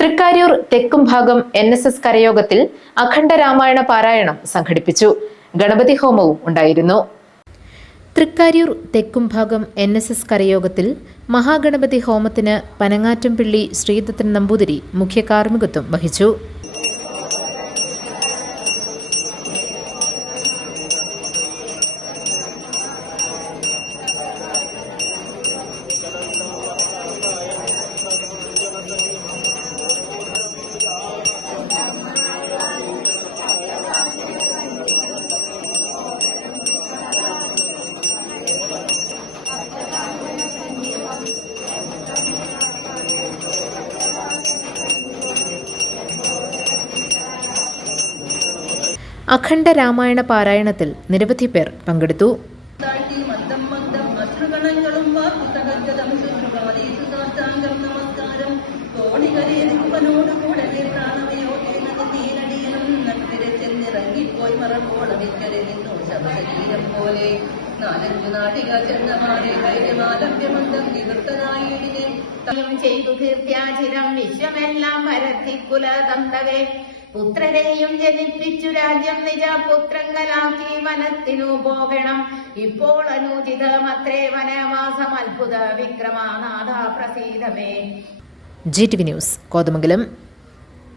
Thrikkariyoor Thekkumbhagam NSS കരയോഗത്തിൽ അഖണ്ഡ രാമായണ പാരായണം സംഘടിപ്പിച്ചു. ഗണപതി ഹോമവും ഉണ്ടായിരുന്നു. തൃക്കാര്യൂർ തെക്കുംഭാഗം NSS കരയോഗത്തിൽ മഹാഗണപതി ഹോമത്തിന് പനങ്ങാറ്റുംപിള്ളി ശ്രീദത്തൻ നമ്പൂതിരി മുഖ്യ കാർമ്മികത്വം വഹിച്ചു. അഖണ്ഡ രാമായണ പാരായണത്തിൽ നിരവധി പേർ പങ്കെടുത്തു. വിശ്വമെല്ലാം ഭരത്തിക്കുലതന്തവേ പുത്രരെയും ജനിപ്പിച്ചു രാജ്യം നിജപുത്രങ്കലാക്കി വനത്തിനു പോകണം. ഇപ്പോൾ അനുചിതമത്രേ വനവാസം അത്ഭുത വിക്രമനാഥ പ്രസീദമേ. GTV news Kothamangalam.